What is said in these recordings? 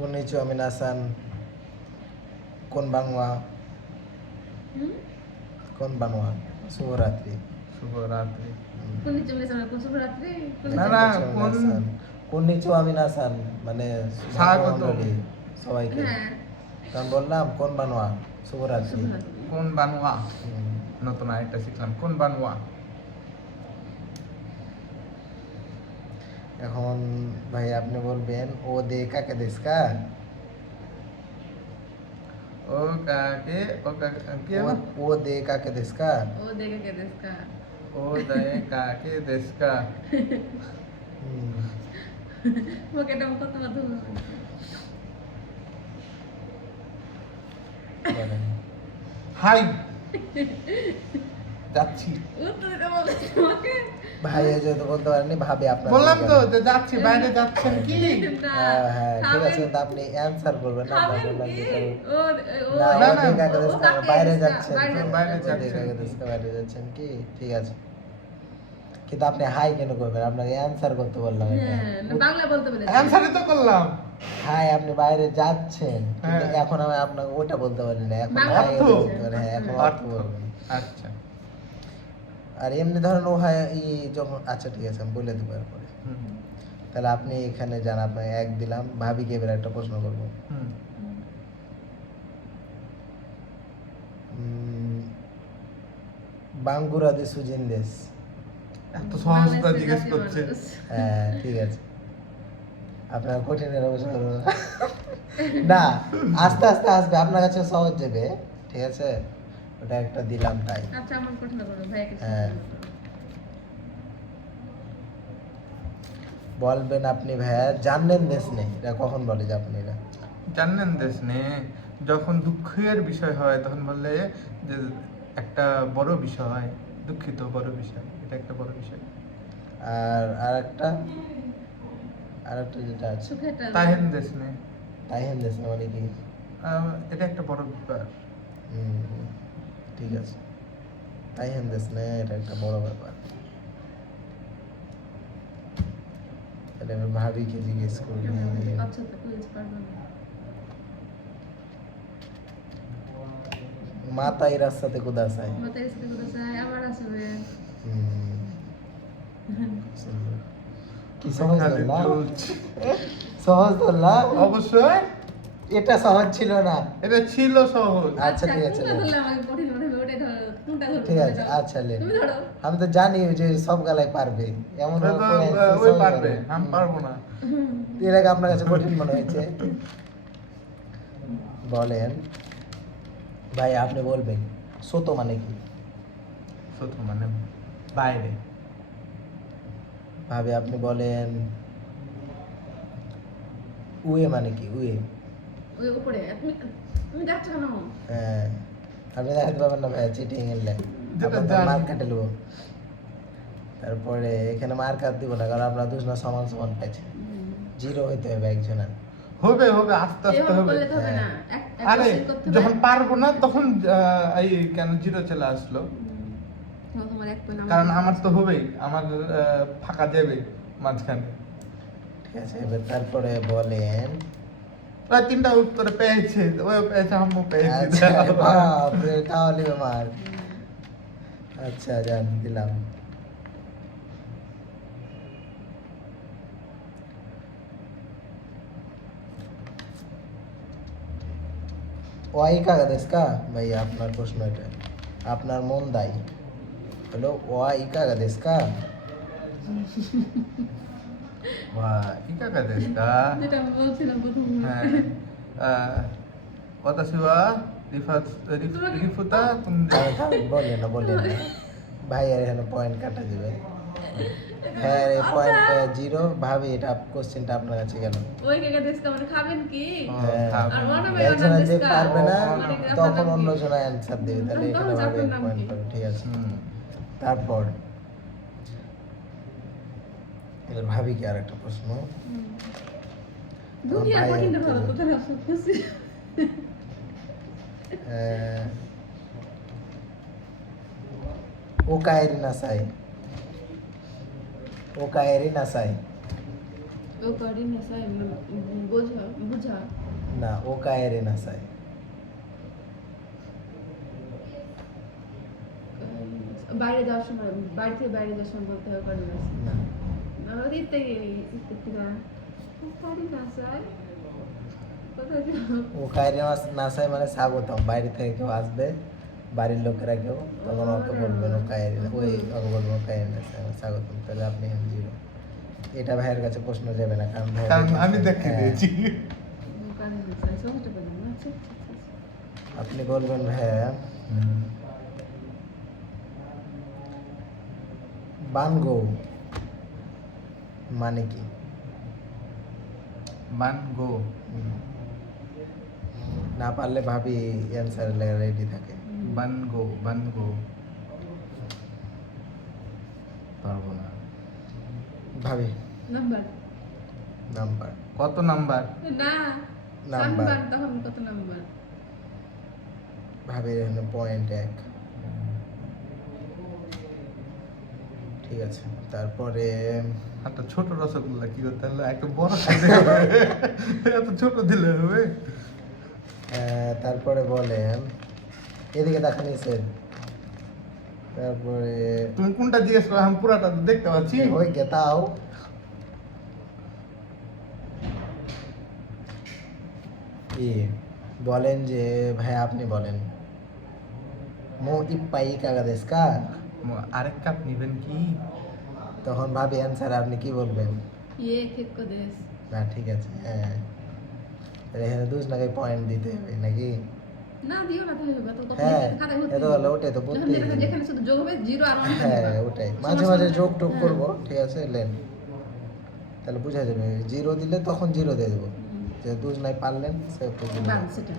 Konnichiwa minasan. Konbanwa. Konbanwa. শুভরাত্রি। শুভরাত্রি। konnichiwa minasan কোন শুভরাত্রি না না কোন konnichiwa minasan মানে স্বাগত সবাইকে। হ্যাঁ আমি বললাম konbanwa শুভরাত্রি। কোন বানুয়া নতুন আরেকটা শিখলাম কোন বানুয়া এখন ভাই আপনি বলবেন ও দে কাকে দেশকা ও কাকে ও কাকে ও দে কাকে দেশকা ও দেখে কে দেশকা ও দে কাকে দেশকা ওকে দাম কত মাত্র হাই যাচ্ছি উত্তর দিতে বলতে তোমাকে ভাই এই যে তো বলতে পারেননি ভাবে আপনার বললাম তো যে যাচ্ছি বাইরে যাচ্ছেন কি না হ্যাঁ ঠিক আছে কিন্তু আপনি অ্যানসার করবেন না আমরা খাবেন বললাম কি যে ও ও না না, ও না, দে কাকে ও দেশকা কাকে বাইরে দেশকা, যাচ্ছেন বাইরে ও দে যাচ্ছেন। কাকে দেশকা বাইরে যাচ্ছেন কি ঠিক আছে কিন্তু আপনি হাই কেন করবেন আপনাকে অ্যানসার করতে বললাম এটা হ্যাঁ না, বাংলা বলতে বলেছে অ্যানসারই তো করলাম হাই আপনি বাইরে যাচ্ছেন কিন্তু হ্যাঁ। এখন আমি আপনাকে ওটা বলতে পারি না এখন বাংলা হাই অর্থ। বলতে পারি হ্যাঁ এখন অর্থ অর্থ। বলবেন আচ্ছা আর এমনি ধরেন ও হয় ই যখন আচ্ছা ঠিক আছে আমি বলে দেবো এরপরে হুম তাহলে আপনি এখানে যান আপনাকে এক দিলাম ভাবিকে এবার একটা প্রশ্ন করবো হুম বাঙ্গুরা দে সুজিন্দেশ এত সহজতা জিজ্ঞেস করছে হ্যাঁ ঠিক আছে আপনার কঠিনের অবস্থা করবো না। না আস্তে আস্তে আসবে আপনার কাছে সহজ যাবে ঠিক আছে ওটা একটা দিলাম তাই আচ্ছা আমার কঠিন করো ভাইকে হ্যাঁ। বলবেন আপনি ভাইয়া জানেন দেশ নেই এটা কখন বলে যে আপনি এটা জানেন দেশ নে যখন দুঃখের বিষয় হয় তখন বললে যে একটা বড় বিষয় দুঃখিত বড় বিষয় এটা একটা বড় বিষয় আর আরেকটা যেটা আছে সুখেটা তাহেন দেশ নে তাই হেন দেশ না মানে কি এটা একটা বড় ব্যাপার ঠিক আছে তাই হেন দেশ না এটা একটা বড় ব্যাপার তাহলে আমি ভাবিকে জিজ্ঞেস করি আচ্ছা তো কইছ পারবো না মাতাই রাস্তাতে কুদাসাই মতে এসে কথা চাই আমার আসবে কি সহজ খালি ধরলা চলছে। সহজ ধরলা অবশ্যই এটা সহজ ছিল না এটা ছিল সহজ আচ্ছা ঠিক আছে কোনটা ধরলে আমাকে কঠিন মনে হবে ওটাই ধরো কোনটা ধরো ঠিক আছে আচ্ছা লে তুমি ধরো আমি তো জানি যে সব গালাই পারবে এমন ওটা তো, করে ওই পারবে আমি পারবো না এর আগে আপনার কাছে কঠিন মনে হয়েছে বলেন ভাই আপনি বলবেন সোতো মানে কি সত্য মানে বাইরে ভাবে আপনি বলেন উয়ে মানে কি উয়ে ওই উপরে তুমি তুমি যাচ্ছ কেন হ্যাঁ আপনি দেখাতে পারবেন না ভাই চিটিং এলে যেটা আপনার জানি। মার্ক কেটে নেবো তারপরে এখানে মার্ক কাট দিব না কারণ আপনার দুজনা সমান সমান পাইছে জিরো হইতে হবে একজনের হবে হবে আস্তে আস্তে এভাবে হবে করলে তো হবে না আরে question করতে হবে। যখন পারবো না তখন এই কেন জিরো চলে আসলো তোমার এক পয়েন্ট কারণ আমার তো হবেই আমার ফাঁকা যাবে মাঝখানে ঠিক আছে এবার তারপরে বলেন প্রায় তিনটা উত্তরে পেয়েছে ওই পেয়েছে আমিও পেয়েছি আচ্ছা বাপরে তাহলে আমার আচ্ছা যান দিলাম ওয়াই কাগা দেশকা ভাই আপনার প্রশ্ন এটা আপনার মন দায়ী হলো ওয়াই কাগা দেশকা বাহ ইকাকা দেশ কা যেটা আমি বলছিলাম প্রথম হ্যাঁ ওয়াতাশিওয়া রিফুতা কুন্দে বললেন না বললেন না ভাই আর এখানে পয়েন্ট কাটা যাবে হ্যাঁ এই পয়েন্ট জিরো ভাবি এটা কোশ্চেনটা আপনার কাছে গেল ওই কেকে দেশকা মানে খাবেন কি হ্যাঁ। আর ওয়ান আমি একজন যে দেশকা পারবে না মানে তখন আপনার নাম অন্য কি? জন অ্যান্সার দেবে তাহলে তখন এখানে ভাবে আপনার নাম পয়েন্ট কি? পাবে ঠিক আছে হুম তারপর এবার ভাবি কি আরেকটা প্রশ্ন দুনিয়া ভাই কঠিন একটু- ভালো কোথায় আসো খুশি ও কায়েরি না সাই ও কায়েরি না সাই ও করি না সাই বুঝো বুঝা না ও কায়েরে নাসায়। বাইরে যাওয়ার সময় বাড়ি থেকে বাইরে যাওয়ার সময় বলতে হবে কারি নাস না আমাদের ইত্তেকিরা কারি নাসায় কোথায় যাও ও কায়েরে নাসায় মানে স্বাগতম, বাইরে থেকে কেউ আসবে, বাড়ির লোকেরা কেউ, তখন ওকে বলবেন ও কায়েরে, ওই ওকে বলবেন ও কায়েরে নাসায় মানে স্বাগতম। তাহলে আপনি জিরো। এটা ভাইয়ের কাছে প্রশ্ন যাবে না, কারণ ভাই কারণ আমি দেখে হ্যাঁ, দিয়েছি। কারি নাসায় সহজে বললাম না আচ্ছা আপনি বলবেন ভাইয়া বানগো মানে কি? বানগো না পারলে ভাবি অ্যান্সার রেডি থাকে। বানগো বানগো পারবো না। ভাবি নাম্বার নাম্বার কত নাম্বার? না নাম্বার। নাম্বার তখন কত নাম্বার ভাবির এখানে পয়েন্ট 1। ঠিক আছে, তারপরে একটা ছোট রসগোল্লা কি করতে হলো, একটা বড় খেতে হবে। এত ছোট দিলে হবে? তারপরে বলেন, এদিকে দেখা নিয়েছেন, তারপরে তুমি কোনটা জিজ্ঞেস করো, আমি পুরাটা তো দেখতে পাচ্ছি। ওই গেতাও বলেন যে ভাই আপনি বলেন মো ইপ্পাই কাগাদেস কা, আরেক কাপ নিবেন কি? তখন ভাবি অ্যান্সার আপনি কি বলবেন? ইয়ে কেক কো দেস না ঠিক আছে, হ্যাঁ তাহলে এখানে দুজনাকে পয়েন্ট দিতে হবে নাকি? না দিও না তাহলে হবে তো কত হ্যাঁ খাতায় হতে এত ভালো, ওটাই তো বলতে যেখানে শুধু যোগ হবে জিরো আর ওয়ান হ্যাঁ ওটাই, মাঝে মাঝে যোগ টোগ করবো, ঠিক আছে লেন, তাহলে বুঝা যাবে। জিরো দিলে তখন জিরো দিয়ে দেবো, যে দুজনাই পারলেন সে তো জিরো। বান সেটা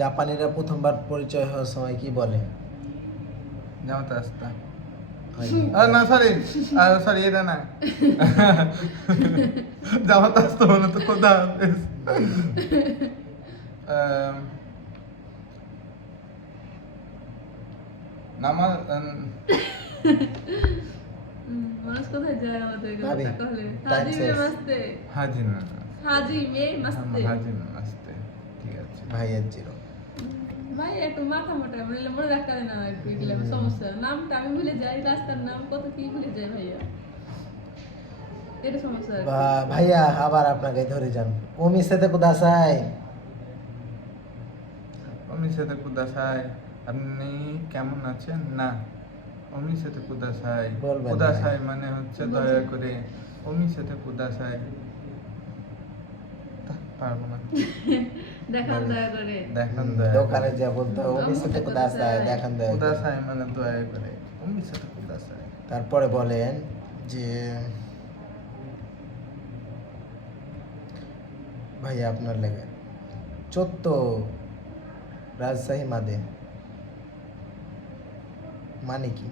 জাপানিরা প্রথমবার পরিচয় হওয়ার সময় কি বলে? জামাতে আসতা। হয়নি। না সরি সরি, এটা না। জামাতে আসতো মানে তো খোদা হাফেজ। নামাজ মানুষ কোথায় যায় আমাদের ভাবি, তাহলে time হাজি মে শেষ। মাস্তে হাজি না, হাজি মে মাস্তে হাজি না আসতে। ঠিক আছে। ভাইয়ের জিরো। ভাই একটু মাথা মোটা বললে মনে রাখতে হয় না একটু এগুলো সমস্যা নামটা আমি ভুলে যাই রাস্তার নাম কত কি ভুলে যাই ভাইয়া এটা সমস্যা আর কি। ভাইয়া আবার আপনাকে ধরে যান, ওমি সাথে কুদাসাই। অমির সাথে কুদাসাই, আপনি কেমন আছেন? না, অমির সাথে কুদাসাই। বলবেন না। কুদাসাই মানে হচ্ছে দয়া করে। অমির সাথে কুদাসাই পারবো না। দেখান দয়া করে দেখান দয়া দোকানে যা বলতে হবে ওমি সাথে কুদাসাই, দেখান দেয়। কুদাসাই মানে দয়া করে, অমির সাথে কুদাসাই। তারপরে বলেন যে ভাইয়া আপনার লেগে 14 রাজশাহী মাদে মানে কি?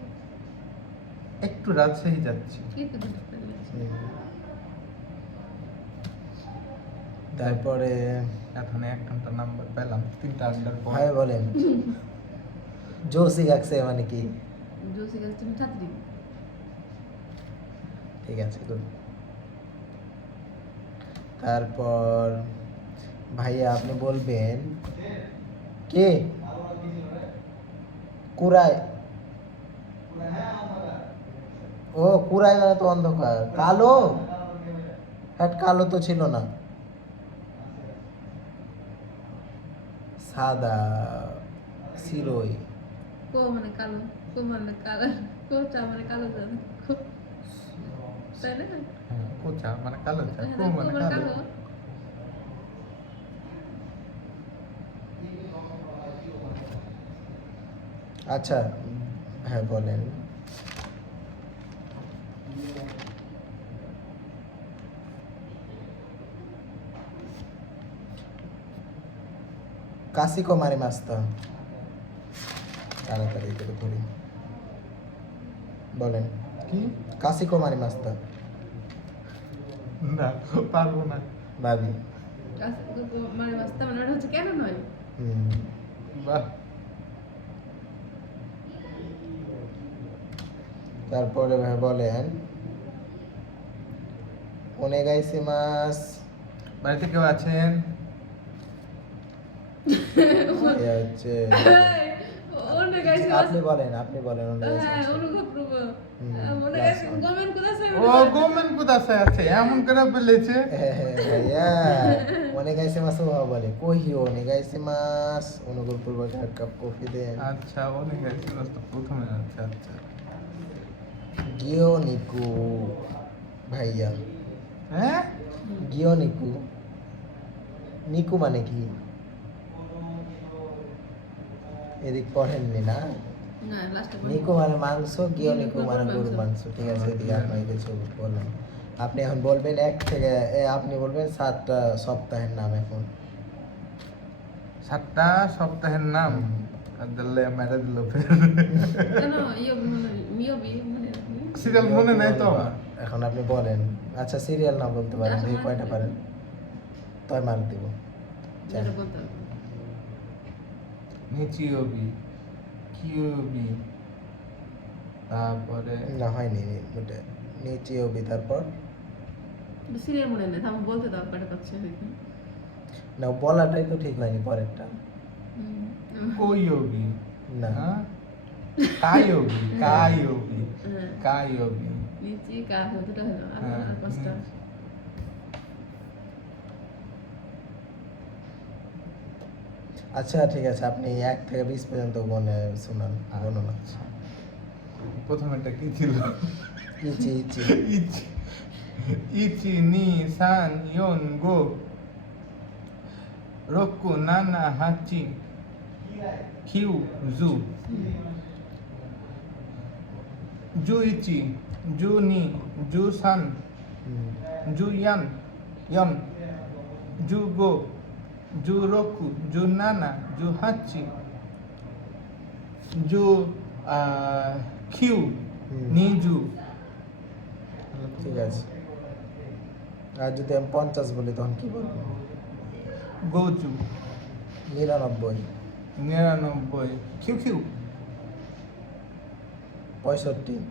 একটু রাজশাহী যাচ্ছি। কি তো বুঝতে পারছি তারপরে এখন একটা নাম্বার পেলাম, 3টা আন্ডার ভাই বলেন জোসি গাকসে মানে কি? জোসি গাছ তুমি ছাত্রী ঠিক আছে গুড। তারপর ভাইয়া আপনি বলবেন কে কুরাই, ও কুরাই মানে তো অন্ধকার, কালো, হ্যাট কালো তো ছিল না, সাদা সিরোই। কো মানে কালো কো মানে কালো কোচা মানে কালো জান তাই না হ্যাঁ, কোচা মানে কালো চা, হ্যাঁ, কো মানে কো কালো। আচ্ছা হ্যাঁ বলেন কাশি কো মারে মাস্তা, তাড়াতাড়ি করে ধরি, বলেন কি? কাশি কো মারে মাস্তা। না পারবো না। ভাবি মানে বাস্তা মানে ওটা হচ্ছে কেন নয় হুম বাহ, তারপরে ভাই বলেন ওনেগাইসিমাস। বাড়িতে কেউ আছেন? এ হচ্ছে ওনে গাইছে আপনি বলেন হ্যাঁ অনুগত প্রভু মনে last গাইছে one. গমেন কোথায় আছে ও গোমেন কোথায় আছে এমন করে বলেছে। ভাইয়া ওনেগাইসিমাস বলে কহিও ওনেগাইসিমাস অনুগ্রহপূর্বক এক কাপ কফি দেন। আচ্ছা অনেক আছে তো প্রথমে। আচ্ছা আচ্ছা গিওনিকু ভাইয়া, হ্যাঁ গিওনিকু, নিকু মানে কি? এদিক পড়েননি না? না লাস্টে নিকু মানে মাংস, গিওনিকু মানে গরুর মাংস। ঠিক আছে, এদিকে আপনাকে কিছু বললাম। আপনি এখন বলবেন আপনি বলবেন 7টা সপ্তাহের নাম এখন। 7টা সপ্তাহের নাম। আর দিলে মেরে দিল ফের। কেন মিওবি মানে সিরিয়াল মনে নাই তো আমার। এখন আপনি বলেন। আচ্ছা সিরিয়াল নাম বলতে পারেন, দেখি কয়টা পারেন, তাই মার দিব। যেটা বলতে হবে। নিচিওবি, কিওবি, তারপরে না হয়নি ওটা নিচে অবি, তারপর সিরিয়াল মনে নেই আমি বলতে দাও কয়টা পাচ্ছে দেখি না বলাটাই তো ঠিক হয়নি পরেরটা। কোইওবি, না হ্যাঁ কাইওবি, কাইওবি, হ্যাঁ কাইওবি। নিচে কা দুটো হলো আর হ্যাঁ, আর পাঁচটা আচ্ছা ঠিক আছে, আপনি 1 থেকে 20 পর্যন্ত গনে শুনান, গণনা। প্রথমেরটা কি ছিল? ইচি ইচি ইচি ইচি নি সান ইয়োন গো রোকু নানা হাচি কিউ জু জু ইচি জু নি জু সান জু ইয়ান ইয়ন জু গো জু রোকু জু নানা জু হাচি জু কিউ নি জু। ঠিক আছে। আর যদি আমি 50 বলি তখন কি বলবো? গোজু 99, 99 কিউ কিউ 65,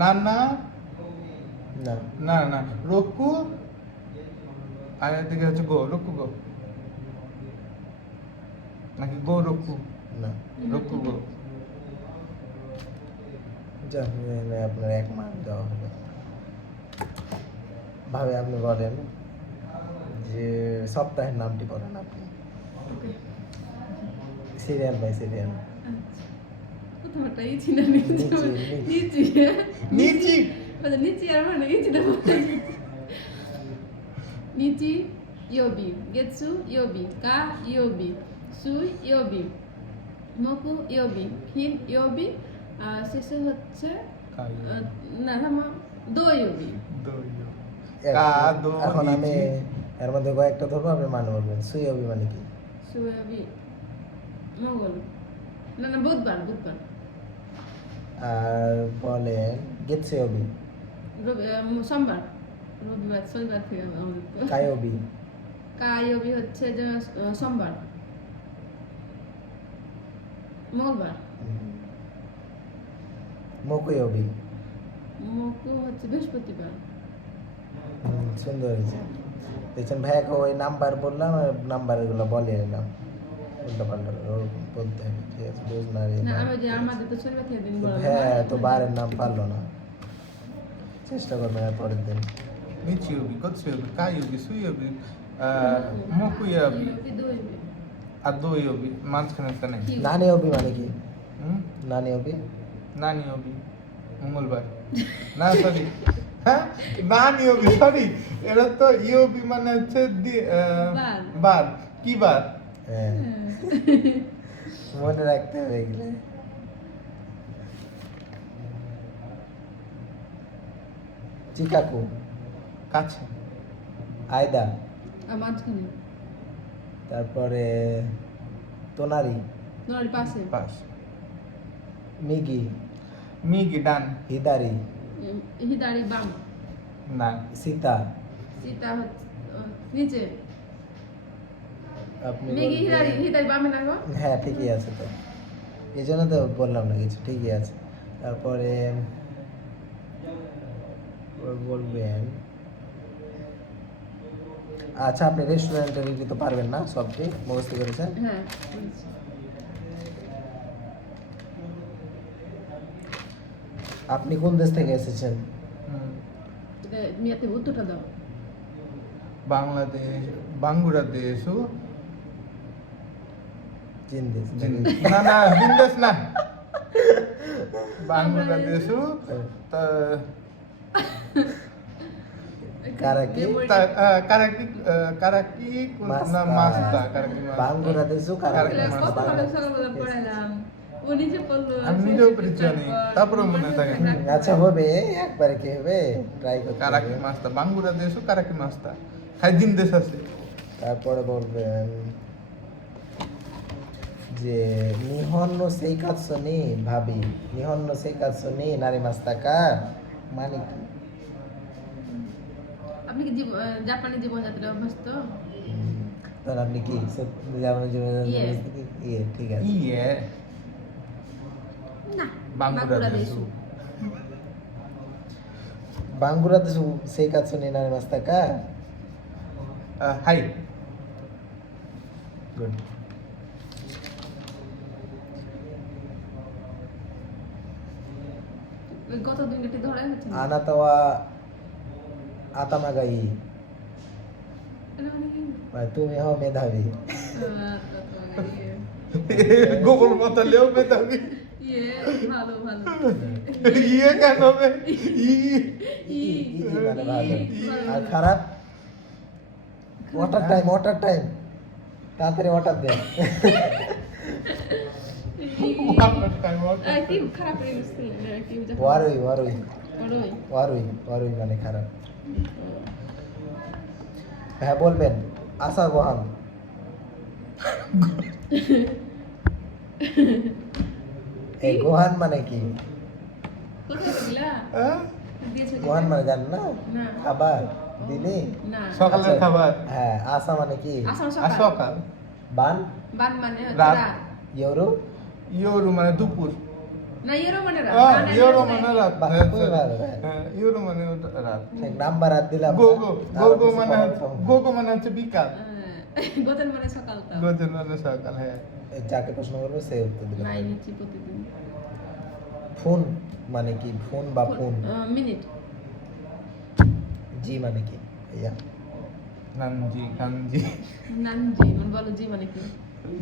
নানা না না না রোকু আর এদিকে হচ্ছে গো রোকু গো নাকি গো রোকু না রোকু গো। যা আপনার 1 মার্ক দেওয়া হলো। ভাবে আপনি বলেন যে সপ্তাহের নামটি বলেন আপনি, সিরিয়াল বাই সিরিয়াল। প্রথমটা ইচি না নিচি নিচি নিচি মানে নিচি আর মানে ইচি না নিচি ইয়োবি গেটসু ইয়োবি কা ইয়োবি সুই ইয়োবি মকু ইয়োবি হিন ইয়োবি আর শেষে হচ্ছে না থামা দো ইয়োবি কা দো এখন আমি ইচি এর মধ্যে কয়েকটা ধরবো, আপনি মানে বলবেন। সুইয়বি মানে কি? সুয়াবি মঙ্গল না না বুধবার বুধবার আর বলেন গেতসেয়বি, সোমবার রবিবার শনিবার থেকে আমাদের তো কায়বি, কায়বি হচ্ছে যে সোমবার মঙ্গলবার মকুয়বি, মকু হচ্ছে বৃহস্পতিবার সুন্দর হয়েছে। দেখছেন ভাইয়াকে ওই নাম্বার বললাম, নাম্বারগুলো বলে এলাম, উল্টা পাল্টা ওরকম বলতে হবে। ঠিক আছে, রোজ না রে না না। আমি যে আমাদের তো শনিবার থেকে দিন বলা হ্যাঁ তো বারের নাম পারলো না, চেষ্টা করবেন আর পরের দিন। নিচিওবি গতসিওবি কাইওবি সুইওবি মকুইওবি আর দোইওবি মাঝখানেরটা নেই। নানি অবি মানে কি? হুম নানি অবি নানিওবি মঙ্গলবার না সরি হ্যাঁ নানিওবি সরি এটা তো ইওবি মানে হচ্ছে বার। বার কি বার? হ্যাঁ মনে রাখতে হবে এগুলো। চিকাকু, কাছে আয়দা, আর মাঝখানে তারপরে তোনারি, নড়ি পাশে পাশ মিগি, মিগি ডান হিদারি, হিদারি বাম না সীতা। সীতা হচ্ছে নিচে আপনি মেগি হিদারি বলবেন- হিদারি বামে না গো হ্যাঁ ঠিকই আছে তো, এই জন্য তো বললাম না কিছু, ঠিকই আছে। তারপরে বলবেন আচ্ছা আপনি রেস্টুরেন্টের কি তো পারবেন না সবটি মুখস্থ করেছেন হ্যাঁ বলছি। আপনি কোন দেশ থেকে এসেছেন হুম। এটা মিয়াতে উত্তরটা দাও। বাংলাদেশ বাংলাদেশ চীন দেশ না না জিন্দেশ না বাংলাদেশ কারাকি কারাকি কারাকি না মাস্তা কারাকি বাংলাদেশ কারাকি কত ভালো মাস্তা সকালবেলা পড়ালাম ও নিজে পড়লো আমি নিজেও পরিচয় নেই তারপরে মনে থাকে আচ্ছা হবে একবারে কি হবে ট্রাই করতে কারাকি হবে। মাস্তা বাংলাদেশ কারাকি মাস্তা খাই জিন্দেশ আছে তারপরে বলবেন যে নিহন্ন সেই কাৎসনি ভাবি নিহন্ন সেই কাৎসনি নারী মাস্তাকা মানে কি আপনি কি জাপানি জীবনযাত্রা অভ্যস্ত? তাহলে আপনি কি Yes. ইয়ে ঠিক আছে ইয়ে না বাংলাদেশ বাংলাদেশ সেই কাৎসনি নারী মাস্তাকা হাই গুড ওই গত দিন কেটে ধরে হচ্ছে না। আনাতাওয়া আতামাগাই এটা মানে কি? মানে তুমি হও মেধাবী গোবর মাতালেও বেতাবি ইয়ে ভালো ভালো ইয়ে কেন হবে ই ইজি মানে ভালো আর খারাপ ওয়াটার টাইম তাড়াতাড়ি ওয়াটার দেন কি খারাপ হয়ে গেছে কি ওয়ারুই ওরই ওয়ারুই মানে খারাপ হ্যাঁ বলবেন আশা গোহান এই গোহান মানে কি কোথায় গেলা দিয়েছে গোহান মানে জানেন না না খাবার দিনে না সকালের আচ্ছা। খাবার হ্যাঁ আশা মানে কি আসল আর সকাল সকাল বান বান মানে হচ্ছে রাত। রাত ইউরো ইয়োরু মানে দুপুর না ইয়েরো মানে রাত ইয়োরো মানে রাত বাহ, খুবই ভালো, হ্যাঁ। হ্যাঁ ইয়োরো মানে রাত ঠিক নাম্বার আর দিলাম গো না। গো আরো গো কিছু মানে খবর পাবো। গো মানে হচ্ছে বিকাল গোতেন মানে সকালটা গোজন মানে সকাল হ্যাঁ এই যাকে প্রশ্ন করবো সে উত্তর দিবে নাই নিচ্ছি প্রতিদিন ফোন মানে কি ফোন বা ফোন মিনিট জি মানে কি ইয়া নানজি কানজি নানজি মানে বলো জি মানে কি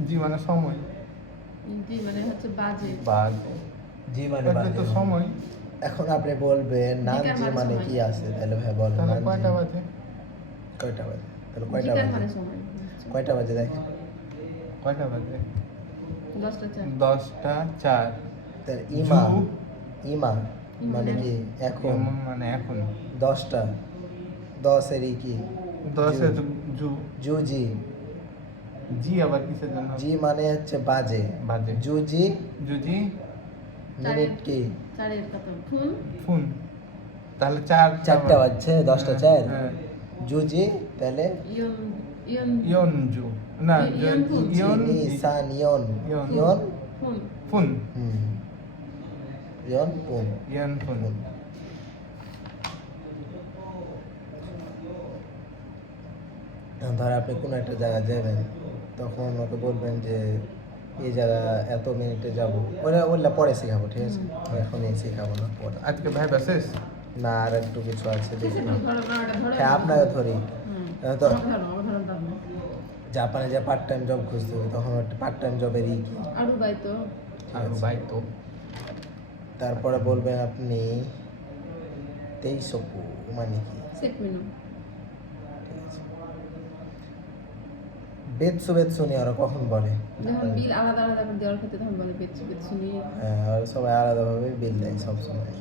জি মানে সময় জি মানে হচ্ছে বাজে বাদ জি মানে এটা তো বাজে। সময় এখন আপনি বলবেন নান জিকার জি মানে মানে সময়। কি আছে তাহলে ভাই বলেন তাহলে নান জি। কয়টা বাজে কয়টা বাজে তাহলে কয়টা জিকার মানে বাজে সময় কয়টা বাজে দেখেন কয়টা বাজে 10টা 4 10টা 4 তাহলে ইমা জু। ইমা মানে কি এখন মানে এখন 10টা 10 এরই কি 10 জু জুজি জি আবার কিসের জন্য জি মানে হচ্ছে বাজে বাজে জুজি জুজি মিনিট কি 4 এর কথা ফোন ফোন তাহলে 4 চারটা বাজছে 10টা 4 হ্যাঁ জুজি তাহলে ইয়ন ইয়ন ইয়ন জু না ইয়ন ফোন। ইয়ন নিসান ইয়ন ইয়ন। ইয়ন ফোন ফোন ইয়ন পুন ইয়ন ফোন ধর আপনি কোনো একটা জায়গায় যাবেন তখন ওকে বলবেন যে এই জায়গা এত মিনিটে যাব ওরা বললে পরে শেখাবো ঠিক আছে এখন এই শেখাবো না পরে আজকে ভাই শেষ না আর একটু কিছু আছে দেখি ধরো না ওটা ধরো হ্যাঁ আপনাকে ধরি তো ধরো জাপানে যে পার্ট টাইম জব খুঁজতে হবে তখন একটা পার্ট টাইম জবের ই কি আরু বাই তো আর ভাই তো তারপরে বলবেন আপনি 23 মানে কি সেক মেনু ঠিক আছে বেতসু নিয়ে ওরা কখন বলে যখন বিল আলাদা আলাদা করে দেওয়ার ক্ষেত্রে তখন বলে বেচু বেচু নিয়ে হ্যাঁ আর সবাই আলাদাভাবে বিল দেয় সবসময়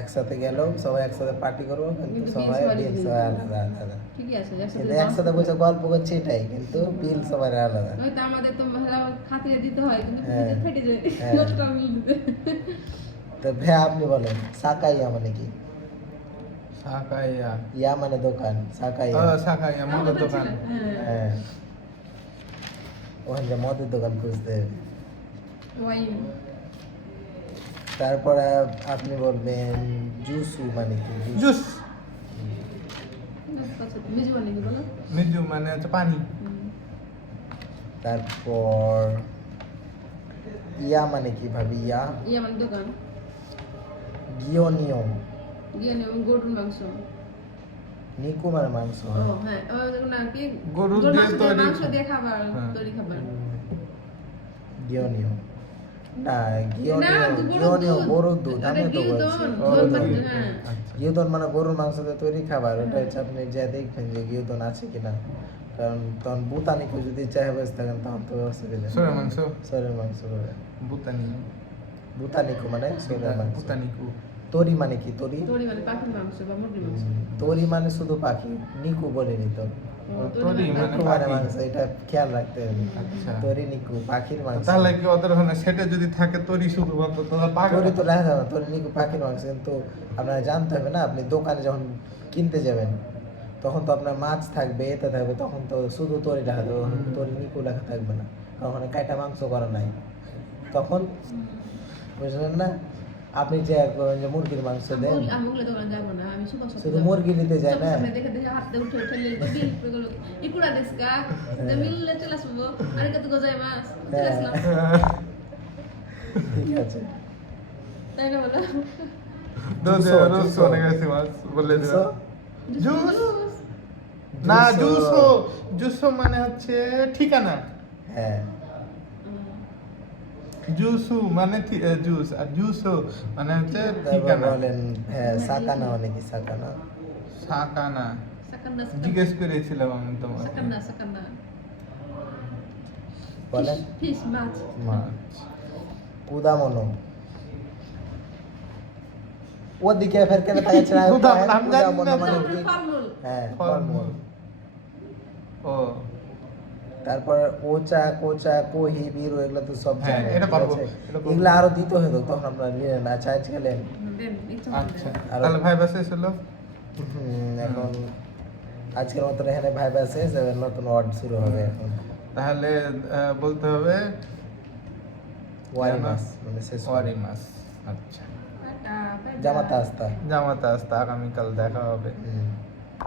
একসাথে গেলেও সবাই একসাথে পার্টি করবো কিন্তু কিন্তু bill সবাই সবারই বিল দিবে। সবাই আলাদা আলাদা ঠিকই আছে কিন্তু একসাথে বসে গল্প করছে এটাই কিন্তু বিল সবার আলাদা নয়তো আমাদের তো ভালো খাতিরে দিতে হয় কিন্তু হ্যাঁ। নিজে ফেটে যায় হ্যাঁ। নষ্ট বিল দিতে তো ভাই আপনি বলেন সাকাইয়া মানে কি সাকাইয়া ইয়া মানে দোকান সাকাইয়া সাকাইয়া মদের দোকান হ্যাঁ ওখানে যে মদের দোকান খুঁজতে হবে ওয়াইন তারপরে আপনি বলবেন জুসু মানে কি জুস। আচ্ছা মিজু মানে কি বলো? মিজু মানে হচ্ছে পানি। তারপর ইয়া মানে কি ভাবি ইয়া ইয়া মানে দোকান। গিওনিও গিয়ে নেব গরুর মাংস। নিকু মানে মাংস ও হয় হ্যাঁ না কি গরুর গরুর দিয়ে মাংস দিয়ে তৈরি মাংস দিয়ে খাবার হ্যাঁ। তৈরি খাবার। গিওনিও না না, গিওনিও গরুর দুধ আরে আমি তো গিউদন, বলছি গরুর গরুর মাংস, দুধ। হ্যাঁ। আচ্ছা। গিউদন মানে গরুর মাংস দিয়ে তৈরি খাবার ওটা হচ্ছে আপনি যা দেখবেন যে গিউদন আছে কিনা কারণ তখন বুতানিকে যদি চাহে বসে থাকেন তখন তো অসুবিধা নেই। সোরের মাংস। শরীরের মাংস করে বুতানি। বুতানিকু মানে শরীরের মাংস বুতানিকু। তরি মানে কি তরি তরি মানে পাখির মাংস বা মুরগির মাংস। তরি মানে শুধু পাখি নিকু বলিনি তো ও, তরি মানে নিকু মানে পাখি। মাংস এটা খেয়াল রাখতে হবে আচ্ছা। তরি নিকু পাখির মাংস তাহলে কি ওদের ওখানে সেটা যদি থাকে তরি শুধুমাত্র তাহলে পাগল। তরি তো দেখা যাবে না, তরি নিকু পাখির মাংস কিন্তু আপনার জানতে হবে না আপনি দোকানে যখন কিনতে যাবেন তখন তো আপনার মাছ থাকবে এতে থাকবে তখন তো শুধু তরি লেখা থাকবে তরি নিকু লেখা থাকবে না কারণ ওখানে কাটা মাংস করা নাই তখন বুঝলেন না আপনি যে করবেন যে মুরগির মাংস দেন আমি ওগুলো দোকানে যাবো না, আমি শুধু শুধু মুরগি নিতে যায় না সামনে দেখে দেখে হাতে উঠে উঠে নিয়ে বিল গুলো ইকুড়া দেসকা যে মিললে চলে আসবো আর কত গজায় মাছ চলে আসলাম ঠিক আছে তাই না বলো দোদে জুসো, রোজ জুসো। অনেক আছে মাছ বলে দিও। জুস। জুস। না জুসো। জুসো মানে হচ্ছে ঠিকানা। হ্যাঁ জুসু মানে জুস আর জুসো মানে হচ্ছে তারপর ঠিকানা। বলেন হ্যাঁ সাকানা মানে কি সাকানা সাকানা। সাকান্ডা জিজ্ঞেস করেছিলাম আমি তোমাকে। সাকান্ডা সাকান্ডা বলেন ফিশ মাছ মাছ। উদামনো ওদিকে ফের কেন তাকাচ্ছেন উদামনো, আমি জানি না। মানে কি ফলমূল হ্যাঁ ফলমূল ও তারপর ওচা কোচা কোহি বিরু এগুলো তো সব হ্যাঁ, জানেন, এটা ঠিক পারবো, আছে? এটা পারবো। এগুলো আরো দিতে হতো তখন আমরা নিলেন না আচ্ছা আজকে নেন দেন ইচ্ছা আচ্ছা আর- তাহলে ভাই বাসে হলো। এখন আজকের মতন এখানে ভাই আছে নতুন ওয়ার্ড শুরু হবে এখন তাহলে বলতে হবে ওয়ারি মাস মানে শেষ ওয়ারি মাস। আচ্ছা। টাটা বাই জামাতা আস্তা জামাতা আস্তে আগামীকাল দেখা হবে। হুম